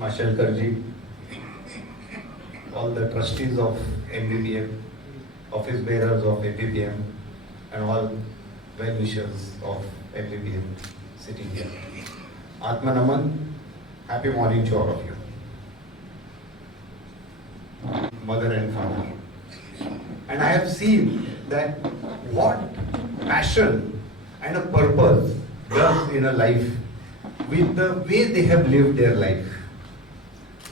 Mashalkar ji, all the trustees of MBBM, office bearers of MBBM, and all well-wishers of MBBM sitting here. Atma Naman, happy morning to all of you. Mother and father. And I have seen that what passion and a purpose does in a life with the way they have lived their life.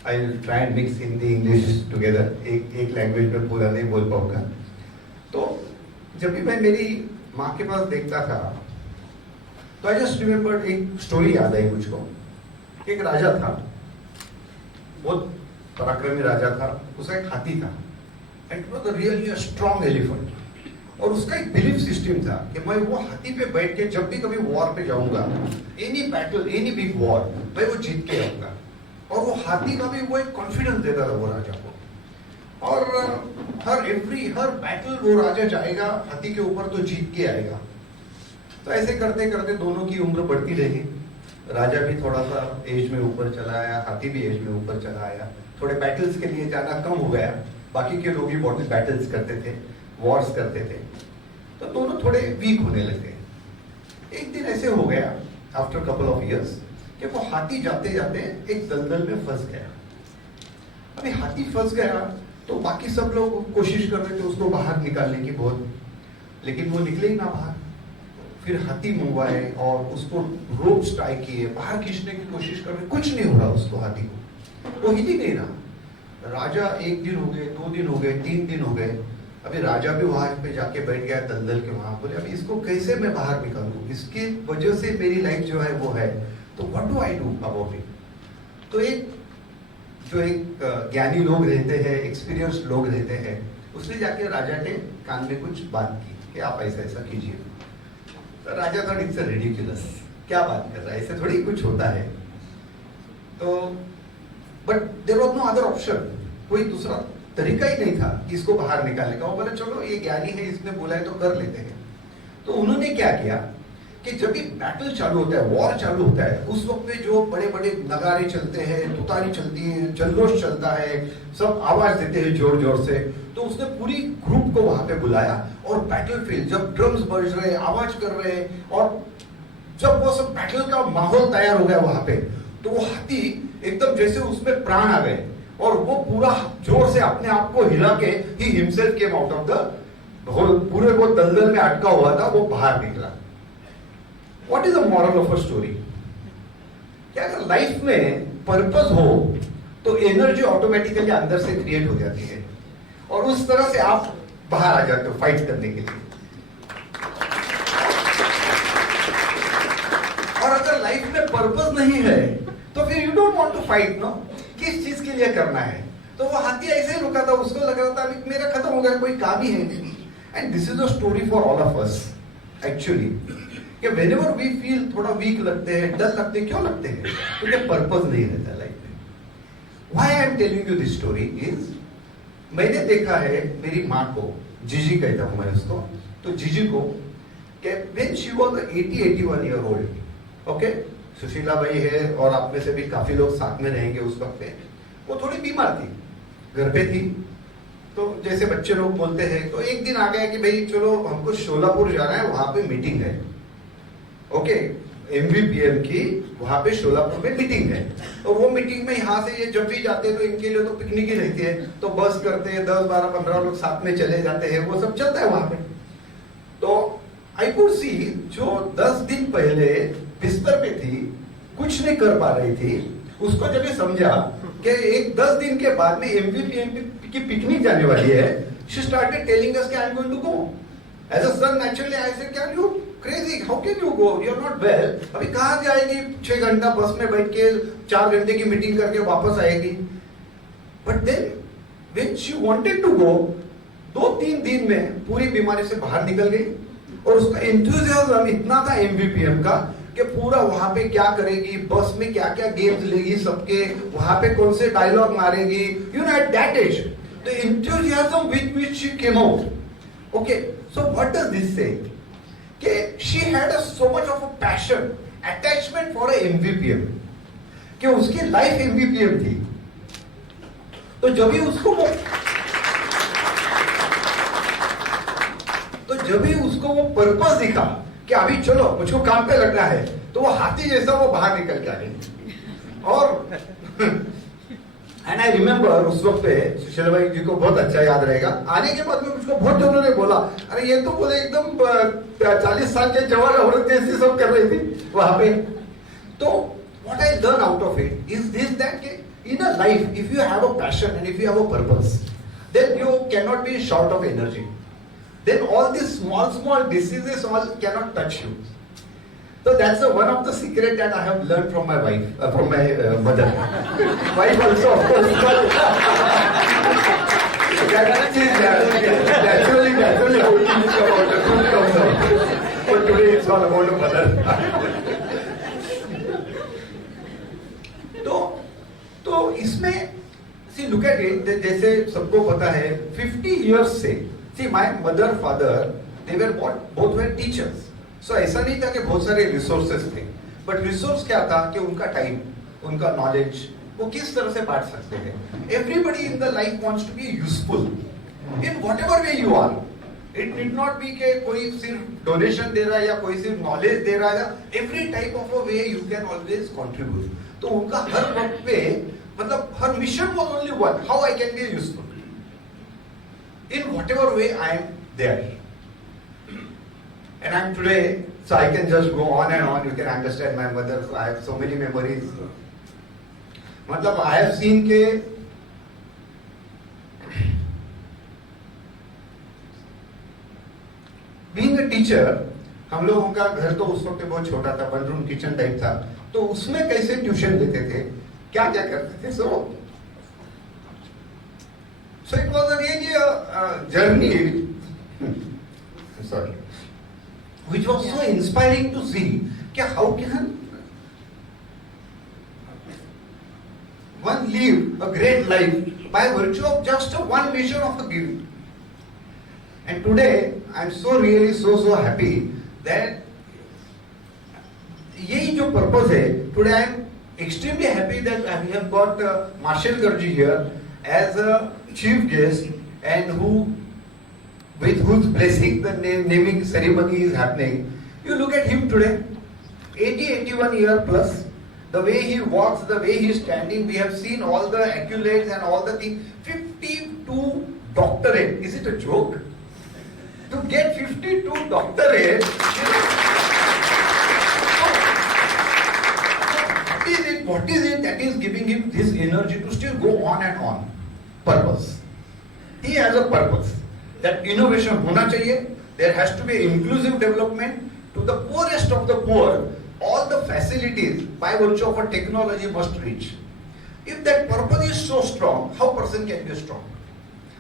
I'll try and mix Hindi English together. एक लैंग्वेज में पूरा नहीं बोल पाऊंगा. तो जब भी मैं मेरी माँ के पास देखता था तो आई जस्ट रिमेम्बर एक स्टोरी याद आई मुझको. एक राजा था, बहुत पराक्रमी राजा था. उसका एक हाथी था. It was really a strong elephant. और उसका एक बिलीफ सिस्टम था कि मैं वो हाथी पे बैठ के जब भी कभी वॉर पे जाऊंगा, any battle, any big war, मैं वो जीत के आऊंगा. और वो हाथी का भी वो एक कॉन्फिडेंस देता था वो राजा को. और हर बैटल वो राजा जाएगा हाथी के ऊपर तो जीत के आएगा. तो ऐसे करते करते दोनों की उम्र बढ़ती रही. राजा भी थोड़ा सा एज में ऊपर चला आया, हाथी भी एज में ऊपर चला आया. थोड़े बैटल्स के लिए जाना कम हो गया. बाकी के लोग भी बहुत बैटल्स करते थे, वॉर्स करते थे. तो दोनों थोड़े वीक होने लगे. एक दिन ऐसे हो गया आफ्टर कपल ऑफ इयर्स कि वो हाथी जाते जाते एक दलदल में फंस गया. अभी हाथी फंस गया तो बाकी सब लोग कोशिश कर रहे थे उसको बाहर निकालने की बहुत, लेकिन वो निकले ही ना बाहर. फिर हाथी मंगवाए और उसको रोप्स टाई किए, बाहर खींचने की कोशिश कर रहे, कुछ नहीं हो रहा उसको. हाथी को वो हिल ही नहीं रहा. राजा एक दिन हो गए, 2 दिन हो गए, 3 दिन हो गए. अभी राजा भी वहां पे जाके बैठ गया दलदल के वहां. बोले अभी इसको कैसे मैं बाहर निकालूं, इसकी वजह से मेरी लाइफ जो है वो है, तो what do I do about it. तो एक ज्ञानी लोग रहते हैं, एक्सपीरियंस लोग रहते हैं, उसने जाके राजा के कान में कुछ बात की कि आप ऐसा ऐसा कीजिए. तो राजा थोड़ा इट्स रिडिकुलस, क्या बात कर रहा है, ऐसे थोड़ी कुछ होता है. तो but there was no other option. कोई दूसरा तरीका ही नहीं था कि इसको बाहर निकालने का. वो बोले चलो ये ज्ञानी है, इसने बोला है तो कर लेते हैं. तो उन्होंने क्या किया कि जब भी बैटल चालू होता है, वॉर चालू होता है, उस वक्त में जो बड़े बड़े नगारे चलते हैं, तुतारी चलती है, जल्लोष चलता है, सब आवाज देते हैं जोर जोर से. तो उसने पूरी ग्रुप को वहां पे बुलाया और बैटल फील्ड जब ड्रम्स बज रहे, आवाज कर रहे, और जब वो सब बैटल का माहौल तैयार हो गया वहां पे, तो वो हाथी एकदम जैसे उसमें प्राण आ गए और वो पूरा जोर से अपने आप को हिला के ही himself came out of the hole. पूरे वो दलदल में अटका हुआ था, वो बाहर निकला. What is the moral of a story? क्या अगर लाइफ में पर्पस हो तो एनर्जी ऑटोमेटिकली अंदर से क्रिएट हो जाती है और उस तरह से आप बाहर आ जाते हो फाइट करने के लिए. और अगर लाइफ में पर्पस नहीं है तो फिर you don't want to fight. No, किस चीज के लिए करना है? तो वो हाथी ऐसे ही रुका था. उसको लग रहा था अभी मेरा खत्म हो गया, कोई काम ही है नहीं. And this is the story for all of us actually, कि व्हेनेवर वी फील थोड़ा वीक लगते हैं, डर लगते हैं. क्यों लगते हैं? क्योंकि पर्पस नहीं रहता लाइफ में. Why I am telling you this story is, मैंने देखा है मेरी माँ को, जीजी कहता हूं मैं उसको, तो जीजी को कि when she was 80-81 year old, okay, Sushila भाई है और आप में से भी काफी लोग साथ में रहेंगे उस वक्त पे, वो थोड़ी बीमार थी, घर पे थी. तो जैसे बच्चे लोग बोलते हैं, तो एक दिन आ गया कि भाई चलो हमको शोलापुर जाना है, वहां पे मीटिंग है. ओके, एमबीपीएम की वहां पे शोलापुर में मीटिंग है. और वो मीटिंग में यहाँ से ये जब भी जाते हैं तो इनके लिए तो पिकनिक ही रहती है. तो बस करते हैं, 10, 12, 15 लोग साथ में चले जाते हैं, वो सब चलता है वहां पे. तो आई कुड सी जो 10 दिन पहले बिस्तर पे थी, कुछ नहीं कर पा रही थी, उसको जब ये समझा कि एक 10 दिन के बाद में एमबीपीएम की पिकनिक जाने वाली है, शी स्टार्टेड टेलिंग अस कि I am going to go. As a son naturally I said can you crazy, how can you go, you are not well. अभी कहां जाएगी, 6 घंटा बस में बैठ के 4 घंटे की मीटिंग करके वापस आएगी. But then when she wanted to go, 2-3 दिन में पूरी बीमारी से बाहर निकल गई. और उसका एंथुसियाज्म इतना था एमबीपीएम का कि पूरा वहां पे क्या करेगी, बस में क्या क्या गेम्स लेगी सबके, वहां पे कौन से डायलॉग मारेगी, you know at that age the enthusiasm with which she came out. Okay, so what does this say? कि she had so much of a passion, attachment for a MVPM. कि उसकी लाइफ एमबीपीएम थी। तो जब भी उसको वो पर्पस दिखा कि अभी चलो मुझको काम पे लगना है, तो वो हाथी जैसा वो बाहर निकल के आ गई। और एंड आई रिमेम्बर उस वक्त पे सुशील भाई जी को बहुत अच्छा याद रहेगा, आने के बाद में मुझको बहुत जनों ने बोला, अरे ये तो बोले एकदम 40 साल के जवान औरत जैसी सब कर रही थी वहां पे। तो what I learn out of it is this, that in a life, if you have a passion and if you have a purpose, then you cannot be short of energy. Then all these small diseases all cannot touch you. So that's one of the secret that I have learned from my wife, from my mother. Wife also, of course. That is naturally how things come out. The truth comes out. But today it's all about the mother. तो इसमें see look at it, जैसे सबको पता है 50 years से, see my mother father they were both were teachers. So ऐसा नहीं था कि बहुत सारे रिसोर्सेस थे, बट रिसोर्स क्या था कि उनका टाइम, उनका नॉलेज वो किस तरह से बांट सकते थे। Everybody in the life wants to be useful in whatever way you are. It need not be के कोई सिर्फ डोनेशन दे रहा है या कोई सिर्फ नॉलेज दे रहा है, every type of a way you can always contribute. तो उनका हर वक्त पे मतलब हर mission was only one, how I can be useful in whatever way I am there. And I'm today, so I can just go on and on. You can understand my mother. So I have so many memories. मतलब I have seen के being a teacher, हम लोगों का घर तो उस वक्त बहुत छोटा था, वन रूम किचन टाइप था, तो उसमें कैसे ट्यूशन देते थे, क्या क्या करते थे। So it was a really a journey. Sorry. Which was so inspiring to see कि how can one live a great life by virtue of just one mission of a giving. And today I am so really so happy that यही जो purpose है, today I am extremely happy that we have got Marshall Garji here as a chief guest, and who with whose blessing the naming ceremony is happening. You look at him today, 81 year plus, the way he walks, the way he is standing, we have seen all the accolades and all the things. 52 doctorate, is it a joke? To get 52 doctorate, what is it that is giving him this energy to still go on and on? Purpose. He has a purpose. That innovation होना चाहिए. There has to be inclusive development to the poorest of the poor. All the facilities by virtue of a technology must reach. If that purpose is so strong, how person can be strong?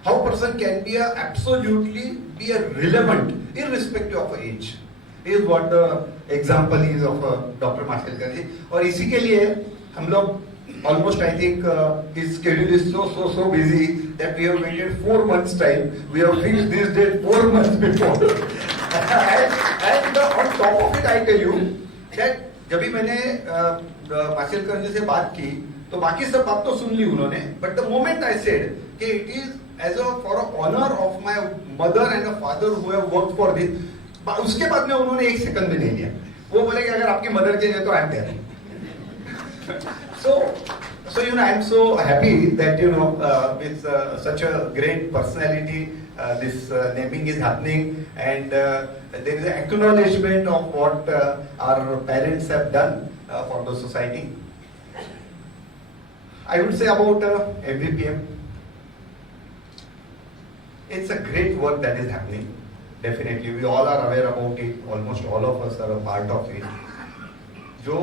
How person can be absolutely relevant irrespective of age? Is what the example is of Dr. Marshall Garji. और इसी के लिए हम लोग almost I think his schedule is so busy that we have waited 4 months time. We have fixed this date 4 months before. and on top of it I tell you that जब भी मैंने मार्शल गर्जी से बात की तो बाकी सब बात तो सुन ली उन्होंने, but the moment I said कि it is as a for a honor of my mother and a father who have worked for this, उसके बाद में उन्होंने एक सेकंड भी नहीं लिया। वो बोले कि अगर आपकी मदर के लिए तो I am there. So you know, I am so happy that you know with such a great personality this naming is happening, and there is an acknowledgement of what our parents have done for the society. I would say about MVPM, it's a great work that is happening. Definitely, we all are aware about it. Almost all of us are a part of it. जो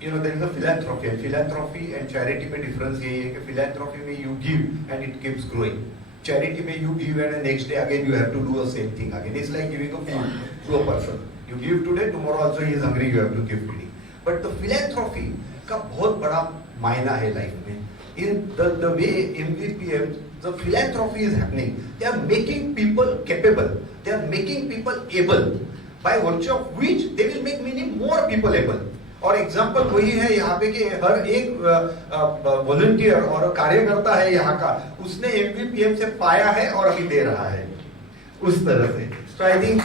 you know, there is a philanthropy. Philanthropy and charity में difference यही है कि philanthropy में you give and it keeps growing. Charity में you give and the next day again you have to do the same thing again. It's like giving a food to a person. You give today, tomorrow also he is hungry, you have to keep feeding. But the philanthropy का बहुत बड़ा मायना है life में. In the way MVPM, the philanthropy is happening. They are making people capable. They are making people able. By virtue of which they will make many more people able. और एग्जाम्पल वही है यहाँ पे कि हर एक वॉलंटियर और कार्यकर्ता है यहाँ का, उसने एमवीपीएम से पाया है और अभी दे रहा है उस तरह से. सो आई थिंक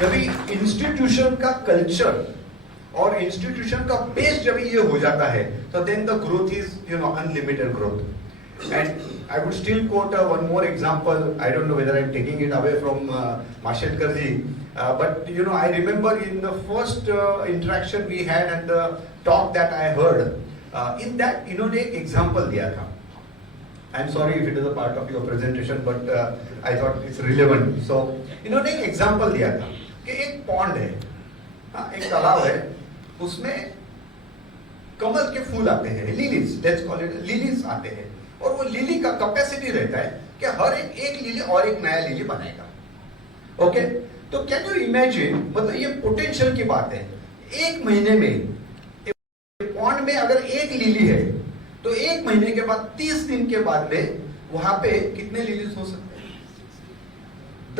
जब इंस्टीट्यूशन का कल्चर और इंस्टीट्यूशन का बेस जब ये हो जाता है, तो then the growth is unlimited growth. And I would still quote one more example. I don't know whether I'm taking it away from Mashelkar ji, but I remember in the first interaction we had and the talk that I heard, in that इन्होंने एक example दिया था. I'm sorry if it is a part of your presentation, but I thought it's relevant. So इन्होंने एक example दिया था कि एक pond है, एक तालाब है, उसमें कमल के फूल आते हैं, lilies, let's call it lilies आते हैं. और वो लिली का कैपेसिटी रहता है कि हर एक लिली और एक नया लिली बनाएगा. ओके, तो कैन यू इमेजिन, मतलब ये पोटेंशियल की बात है. एक महीने में पॉन्ड में अगर एक लिली है, तो एक महीने के बाद 30 दिन के बाद में वहां पे कितने लिलीज हो सकते हैं?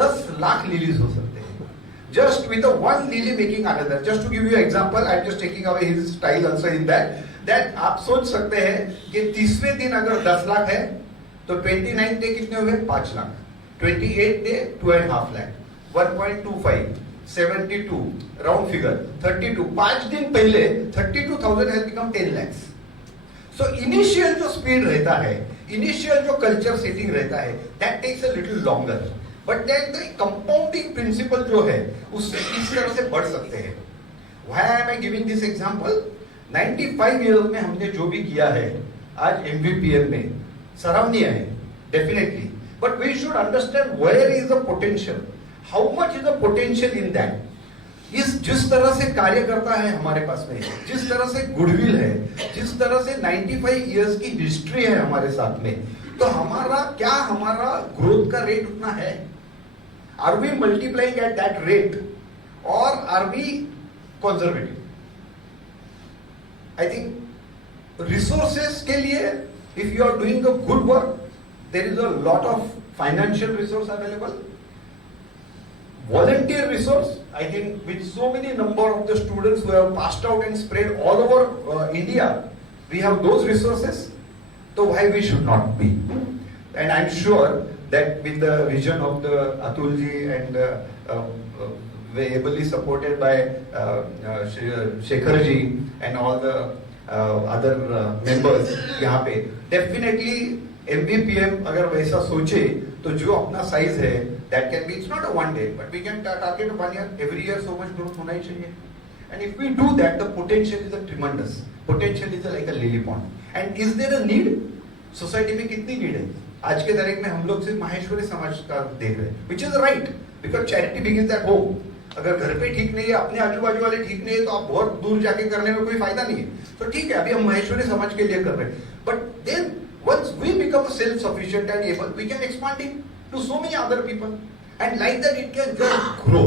10 लाख लिलीज हो सकते हैं. Just with one lily making another. Just to give you example, I am just taking away his style also in that आप सोच सकते हैं कि 30वें दिन अगर 10 लाख है, तो 29 डे कितने हुए? 5 लाख. 28 डे 2.5 लाख. 1.25, 72, राउंड फिगर 32. 5 दिन पहले 32,000 has become 10 lakhs. So initial जो स्पीड रहता है, इनिशियल जो कल्चर सेटिंग रहता है, that takes a little longer, but then the compounding principle जो है उससे इस तरह से बढ़ सकते हैं. Why am I giving this example? 95 years में हमने जो भी किया है आज एमवीपीएम में सराहनीय है definitely, but we should understand where is the potential, how much is the potential in that. इस जिस तरह से कार्य करता है हमारे पास में, जिस तरह से गुडविल है, जिस तरह से 95 इयर्स की हिस्ट्री है हमारे साथ में, तो हमारा ग्रोथ का रेट उतना है? Are we multiplying at that rate और are we conservative? I think resources के लिए, if you are doing a good work, there is a lot of financial resource available. Volunteer resource, I think with so many number of the students who have passed out and spread all over India, we have those resources. So why we should not be? And I'm sure that with the vision of the Atul ji and ably supported by Shekhar ji and all the other members यहाँ पे, definitely MVPM अगर वैसा सोचे तो जो अपना साइज है, that can be, it's not a one day, but we can target 1 year, every year so much growth होना ही चाहिए. And if we do that, the potential is a tremendous. Potential is like a lily pond. And is there a need? Society में कितनी नीड है? आज के तारीख में हम लोग सिर्फ माहेश्वरी समाज का देख रहे हैं, which is right, because charity begins at home. अगर घर पे ठीक नहीं है, अपने आजू बाजू वाले ठीक नहीं है, तो आप बहुत दूर जाके करने में कोई फायदा नहीं है. तो ठीक है, अभी हम महेश्वरी समाज के लिए कर रहे हैं, but then once we become self sufficient and able, we can expand it to so many other people, and like that it can just grow.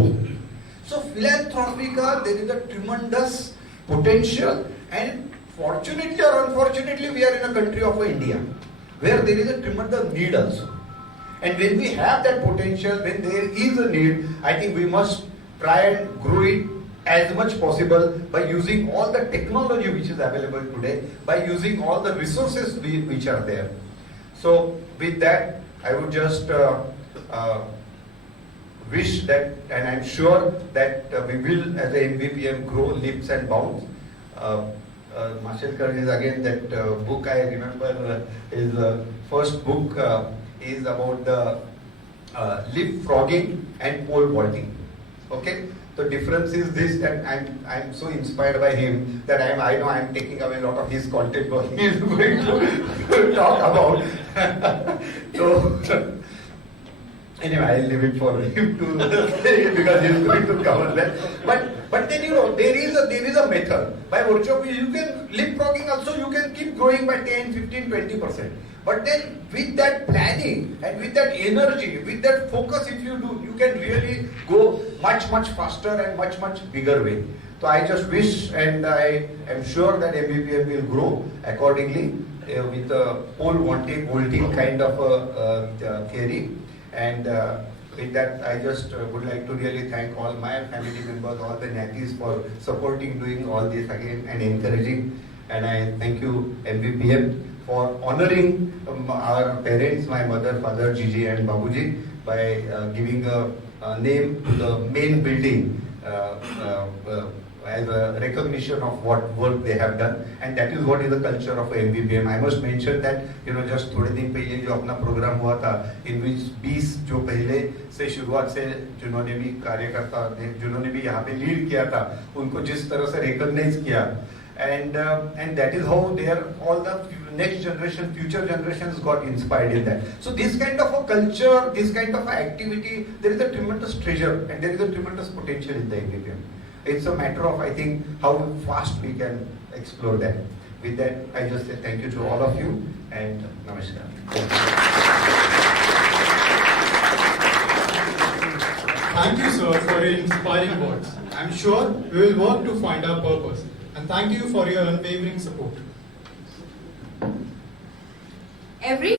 So philanthropica, there is a tremendous potential, and fortunately or unfortunately we are in a country of India where there is a tremendous need also. And when we have that potential, when there is a need, I think we must try and grow it as much possible by using all the technology which is available today, by using all the resources which are there. So with that, I would just wish that, and I'm sure that we will as a MVPM grow leaps and bounds. Mashelkar is again that book, I remember his first book is about the leapfrogging and pole vaulting. Okay, the difference is this, that I'm so inspired by him that I know I'm taking away a lot of his content what he is going to talk about. So anyway, I'll leave it for him to say because he's going to cover that. But then there is a method by virtue of which you can leapfrogging also, you can keep growing by 10, 15, 20%. But then with that planning and with that energy, with that focus, if you do, you can really go much faster and much bigger way. So I just wish, and I am sure that MVPM will grow accordingly with a pole vaulting kind of a theory. And with that, I just would like to really thank all my family members, all the Natis for supporting, doing all this again and encouraging. And I thank you MVPM for honoring our parents, my mother, father, Gigi and Babuji, by giving a name to the main building as a recognition of what work they have done, and that is what is the culture of MVPM. I must mention that just थोड़े दिन पहले जो अपना प्रोग्राम हुआ था, in which 20 जो पहले से शुरुआत से जिन्होंने भी कार्यकर्ता जिन्होंने भी यहाँ पे लीड किया था, उनको जिस तरह से रिकॉग्नाइज किया, and that is how all the next generation, future generations got inspired in that. So this kind of a culture, this kind of activity, there is a tremendous treasure and there is a tremendous potential in the MVPM. It's a matter of, I think, how fast we can explore that. With that, I just say thank you to all of you and namaskar. Thank you, sir, for your inspiring words. I'm sure we will work to find our purpose. And thank you for your unwavering support. Every